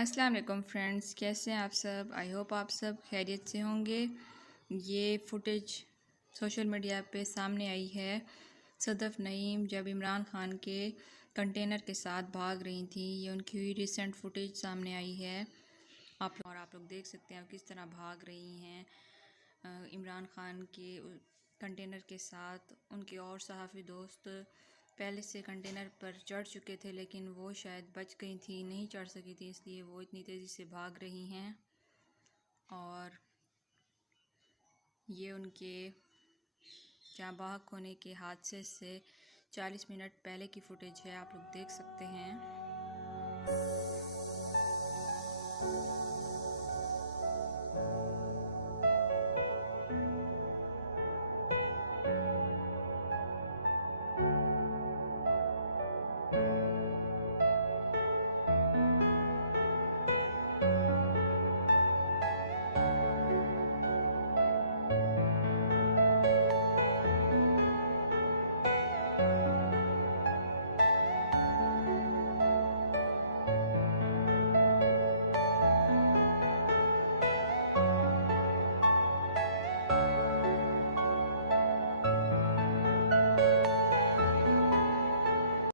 अस्सलाम वालेकुम फ्रेंड्स, कैसे हैं आप सब। आई होप आप सब खैरियत से होंगे। ये फुटेज सोशल मीडिया पे सामने आई है। सदफ़ नईम जब इमरान खान के कंटेनर के साथ भाग रही थी, ये उनकी रिसेंट फुटेज सामने आई है। आप लोग देख सकते हैं किस तरह भाग रही हैं इमरान खान के कंटेनर के साथ। उनके और सहाफ़ी दोस्त पहले से कंटेनर पर चढ़ चुके थे, लेकिन वो शायद बच गई थी, नहीं चढ़ सकी थी, इसलिए वो इतनी तेज़ी से भाग रही हैं। और ये उनके जाँ बहक होने के हादसे से 40 मिनट पहले की फुटेज है, आप लोग देख सकते हैं।